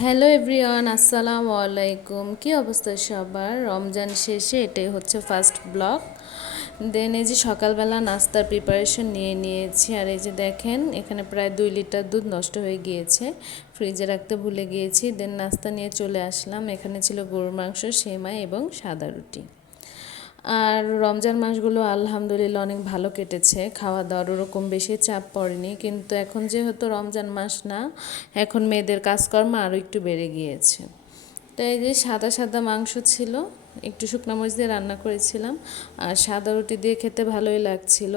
Hello everyone, আসসালামু আলাইকুম। কী অবস্থা সবার? রমজান শেষে এটাই হচ্ছে ফার্স্ট ব্লগ। দেন এই যে সকালবেলা নাস্তার প্রিপারেশন নিয়ে নিয়েছি। আর এই যে দেখেন, এখানে প্রায় 2 লিটার দুধ নষ্ট হয়ে গিয়েছে, ফ্রিজে রাখতে ভুলে গিয়েছি। দেন নাস্তা নিয়ে চলে আসলাম। এখানে ছিল গরুর মাংস, সেমাই এবং সাদা রুটি। আর রমজান মাসগুলো আলহামদুলিল্লাহ অনেক ভালো কেটেছে, খাওয়া দাওয়ার ওরকম বেশি চাপ পড়েনি। কিন্তু এখন যেহেতু রমজান মাস না, এখন মেয়েদের কাজকর্ম আরও একটু বেড়ে গিয়েছে। তো এই যে সাদা সাদা মাংস ছিল, একটু শুকনো মরিচ দিয়ে রান্না করেছিলাম, আর সাদা রুটি দিয়ে খেতে ভালোই লাগছিল।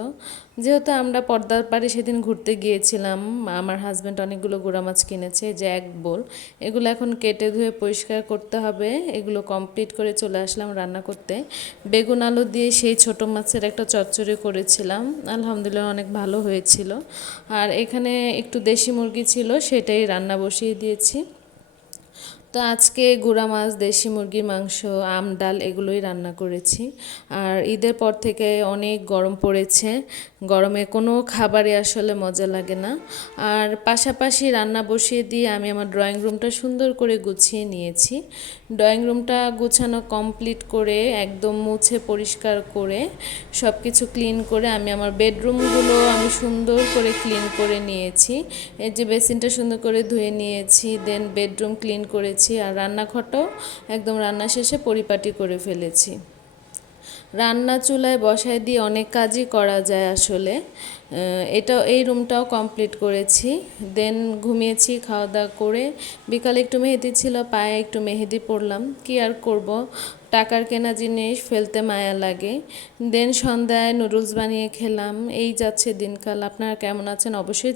যেহেতু আমরা পদ্মার পাড়ে সেদিন ঘুরতে গিয়েছিলাম, আমার হাজব্যান্ড অনেকগুলো গুঁড়া মাছ কিনেছে, যে এক বোল। এগুলো এখন কেটে ধুয়ে পরিষ্কার করতে হবে। এগুলো কমপ্লিট করে চলে আসলাম রান্না করতে। বেগুন আলু দিয়ে সেই ছোট মাছের একটা চচ্চড়ি করেছিলাম, আলহামদুলিল্লাহ অনেক ভালো হয়েছিল। আর এখানে একটু দেশি মুরগি ছিল, সেটাই রান্না বসিয়ে দিয়েছি। তো আজকে গুঁড়া মাছ, দেশি মুরগির মাংস, আম ডাল এগুলোই রান্না করেছি। আর ঈদের পর থেকে অনেক গরম পড়েছে, গরমে কোনো খাবারই আসলে মজা লাগে না। আর পাশাপাশি রান্না বসিয়ে দিয়ে আমি আমার ড্রয়িং রুমটা সুন্দর করে গুছিয়ে নিয়েছি। ড্রয়িং রুমটা গুছানো কমপ্লিট করে, একদম মুছে পরিষ্কার করে, সব কিছু ক্লিন করে আমি আমার বেডরুমগুলো আমি সুন্দর করে ক্লিন করে নিয়েছি। এই যে বেসিনটা সুন্দর করে ধুয়ে নিয়েছি, দেন বেডরুম ক্লিন করেছি। আর রান্নাঘরটাও একদম রান্না শেষে পরিপাটি করে ফেলেছি। রান্না চুলায় বসায় দিয়ে অনেক কাজই করা যায় আসলে। এই রুমটাও কমপ্লিট করেছি। দেন ঘুমিয়েছি খাওয়া দাওয়া করে। বিকালে একটু মেহেদি ছিল, পায়ে একটু মেহেদি পরলাম, কি আর করব, টাকার কেনা জিনিস ফেলতে মায়া লাগে। দেন সন্ধ্যায় নুডলস বানিয়ে খেলাম। এই যাচ্ছে দিনকাল। আপনারা কেমন আছেন অবশ্যই